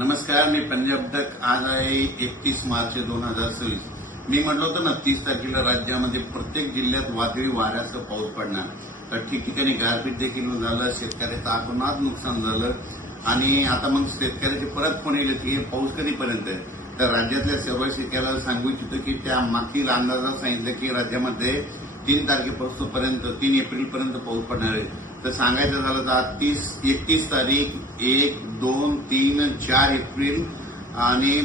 नमस्कार, मी पंजाब तक. आज आहे 31 मार्च 2026. मी म्हटलं होतं ना 30 तारखेला राज्यामध्ये प्रत्येक जिल्ह्यात वादळी वाऱ्यासह पाऊस पडणार. तर ठिकठिकाणी गारपीट देखील झालं, शेतकऱ्याचं अतोनात नुकसान झालं. आणि आता मग शेतकऱ्याचे परत फोन येईल की हे पाऊस कधीपर्यंत आहे. तर राज्यातल्या सर्व शेतकऱ्याला सांगू इच्छितो की त्या मागील अंदाजात सांगितलं की राज्यामध्ये 3 तारखेपासून 3 एप्रिलपर्यंत पाऊस पडणार आहे. तर सांगायचं झालं तर 31 तारीख, 1, 2, 3, 4 एप्रिल आणि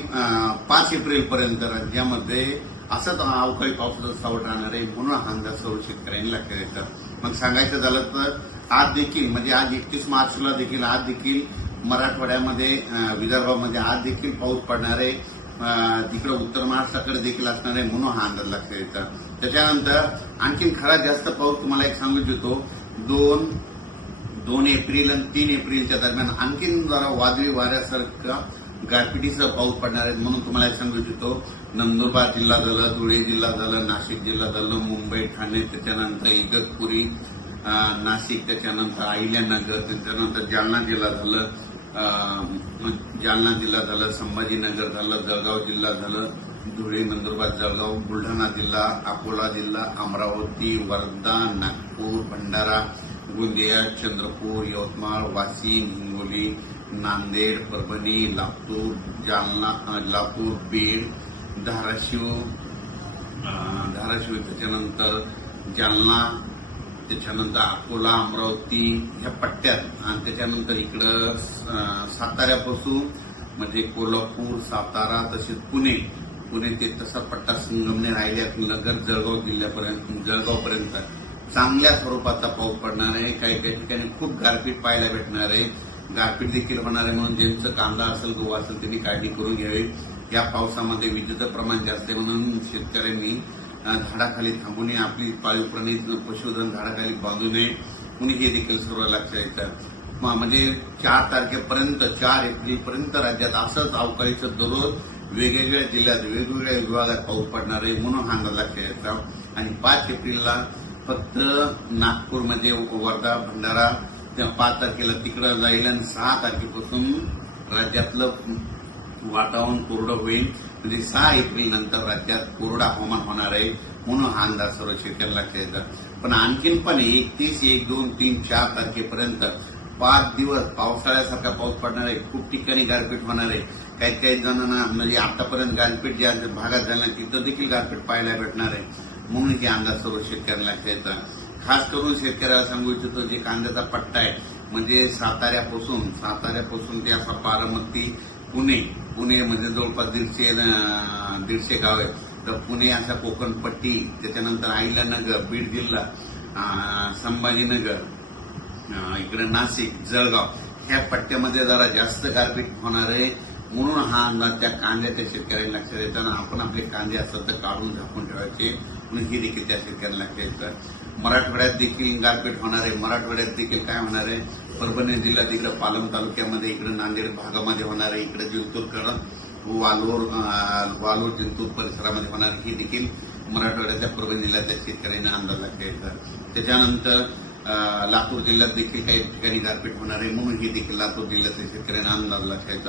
5 एप्रिलपर्यंत राज्यामध्ये असंच अवकाळी पावसाचा सावट राहणार आहे. म्हणून हा अंदाज सर्व शेतकऱ्यांनी लक्षात घ्यायचा. मग सांगायचं झालं तर आज देखील म्हणजे आज 31 मार्चला देखील आज देखील मराठवाड्यामध्ये विदर्भामध्ये आज देखील पाऊस पडणार आहे. तिकडे उत्तर महाराष्ट्राकडे देखील असणार आहे. म्हणून हा अंदाज लक्षात घ्यायचा. त्याच्यानंतर आणखीन खरा जास्त पाऊस तुम्हाला एक सांगू इच्छितो. 2 एप्रिल आणि 3 एप्रिलच्या दरम्यान आणखीन जरा वादळी वाऱ्यासारखा गारपिटीसह पाऊस पडणार आहे. म्हणून तुम्हाला एक सांगू इच्छितो. नंदुरबार जिल्हा झालं, धुळे जिल्हा झालं, नाशिक जिल्हा झालं, मुंबई, ठाणे, त्याच्यानंतर इगतपुरी, नाशिक, त्याच्यानंतर अहिल्यानगर, त्याच्यानंतर जालना जिल्हा झालं, संभाजीनगर झालं, जळगाव जिल्हा झालं, धुळे, नंदुरबार, जळगाव, बुलढाणा जिल्हा, अकोला जिल्हा, अमरावती, वर्धा, नागपूर, भंडारा, गोंदिया, चंद्रपूर, यवतमाळ, वाशिम, हिंगोली, नांदेड, परभणी, लातूर, बीड, धाराशिव, त्याच्यानंतर जालना, त्याच्यानंतर अकोला, अमरावती ह्या पट्ट्यात आणि त्याच्यानंतर इकडं साताऱ्यापासून म्हणजे कोल्हापूर, सातारा तसेच पुणे ते तसा पट्टा संगमनेर, अहिल्यानगर, जळगावपर्यंत चांगल्या स्वरूपाचा पाऊस पडणार आहे. काही ठिकाणी खूप गारपीट पाहायला भेटणार आहे. गारपीट देखील होणार आहे. म्हणून ज्यांचं कांदा असेल, गहू असेल त्यांनी काळजी करून घ्यावी. या पावसामध्ये विजेचं प्रमाण जास्त आहे. म्हणून शेतकऱ्यांनी झाडाखाली थांबू नये. आपली पाळीव प्राणी पशुधन झाडाखाली बांधू नये. म्हणून हे देखील सर्व लक्षात येतं. म्हणजे 4 तारखेपर्यंत 4 एप्रिलपर्यंत राज्यात असंच अवकाळीचं दररोज वेगवेगळ्या जिल्ह्यात वेगवेगळ्या विभागात पाऊस पडणार आहे. म्हणून हा अंदाज लक्षात यायचा. आणि 5 एप्रिलला फक्त नागपूरमध्ये वर्धा, भंडारा 5 तारखेला तिकडं जाईल आणि 6 तारखेपासून राज्यातलं वातावरण कोरडं होईल. म्हणजे 6 एप्रिल नंतर राज्यात कोरडा हवामान होणार आहे. म्हणून हा अंदाज सर्व शेतकऱ्यांना लक्षात येतं. पण आणखीन पण 31, 1, 2, 3, 4 तारखेपर्यंत 5 दिवस पावसाळ्यासारखा पाऊस पडणार आहे. खूप ठिकाणी गारपीट होणार आहे. काही जणांना म्हणजे आतापर्यंत गारपीट ज्या भागात झाल्या तिथं देखील गारपीट पाहायला भेटणार आहे. म्हणून हे अंदाज सर्व शेतकऱ्यांना लक्षात येतं. खास करून शेतकऱ्याला सांगू इच्छितो जे कांद्याचा पट्टा आहे म्हणजे साताऱ्यापासून ते असा बारामती, पुणे म्हणजे जवळपास 150 गाव आहेत. तर पुणे असा कोकणपट्टी, त्याच्यानंतर अहिल्यानगर, बीड जिल्हा, संभाजीनगर, इकडे नाशिक, जळगाव ह्या पट्ट्यामध्ये जरा जास्त गारपीट होणार आहे. म्हणून हा अंदाज त्या कांद्याच्या शेतकऱ्यांना लक्षात येताना आपण आपले कांदे असतात तर काढून झाकून ठेवायचे. म्हणून हे देखील त्या शेतकऱ्यांना लक्षात येतं. मराठवाड्यात देखील गारपीट होणार आहे. मराठवाड्यात देखील काय होणार आहे, परभणी जिल्ह्यात इकडे पालम तालुक्यामध्ये, इकडे नांदेड भागामध्ये होणार आहे. इकडे जिंतूरकडं वालोर जिंतूर परिसरामध्ये होणार आहे. हे देखील मराठवाड्याच्या परभणी जिल्ह्यातल्या शेतकऱ्यांना अंदाज लक्षात येतं. त्याच्यानंतर लातूर जिल्ह्यात देखील काही ठिकाणी गारपीट होणार आहे. म्हणून हे देखील लातूर जिल्ह्यातल्या शेतकऱ्यांना अंदाज लक्षात.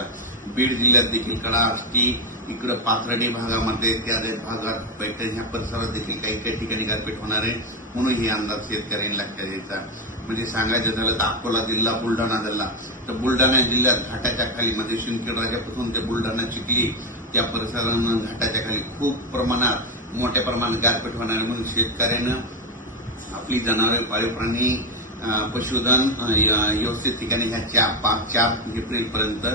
बीड जिल्ह्यात देखील कडा, आष्टी, इकडे पाथर्डी भागामध्ये त्या भागात पैठण ह्या परिसरात देखील काही ठिकाणी गारपीट होणार आहे. म्हणून हे अंदाज शेतकऱ्यांनी लक्षात द्यायचा. म्हणजे सांगायचं झालं तर अकोला जिल्हा, बुलढाणा जिल्हा, तर बुलढाणा जिल्ह्यात घाटाच्या खाली म्हणजे शिंदखेड राजापासून ते बुलढाणा, चिखली त्या परिसरानं घाटाच्या खाली खूप मोठ्या प्रमाणात गारपीट होणार आहे. म्हणून शेतकऱ्यानं आपली जनावरे, पाळीव प्राणी, पशुधन व्यवस्थित ठिकाणी ह्या 4 एप्रिलपर्यंत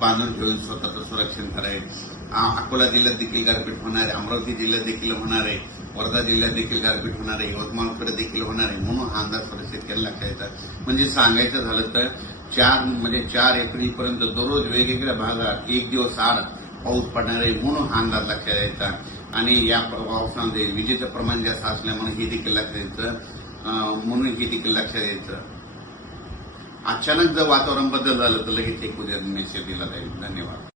बांधून ठेवून स्वतःचं संरक्षण करायचं. अकोला जिल्ह्यात देखील गारपीट होणार आहे. अमरावती जिल्ह्यात देखील होणार आहे. वर्धा जिल्ह्यात देखील गारपीट होणार आहे. यवतमाळकडे देखील होणार आहे. म्हणून हा अंदाज सर्व शेतकऱ्यांना लक्षात येतात. म्हणजे सांगायचं झालं तर 4 एप्रिलपर्यंत दररोज वेगवेगळ्या भागात 1 दिवस आड पाऊस पडणार आहे. म्हणून हा अंदाज लक्षात यायचा. आणि या पावसामध्ये विजेचं प्रमाण जास्त असल्यामुळे हे देखील लक्षात यायचं. अचानक जर वातावरण बदल झालं तर लगेच एक उद्या मेसेज दिला जाईल. धन्यवाद.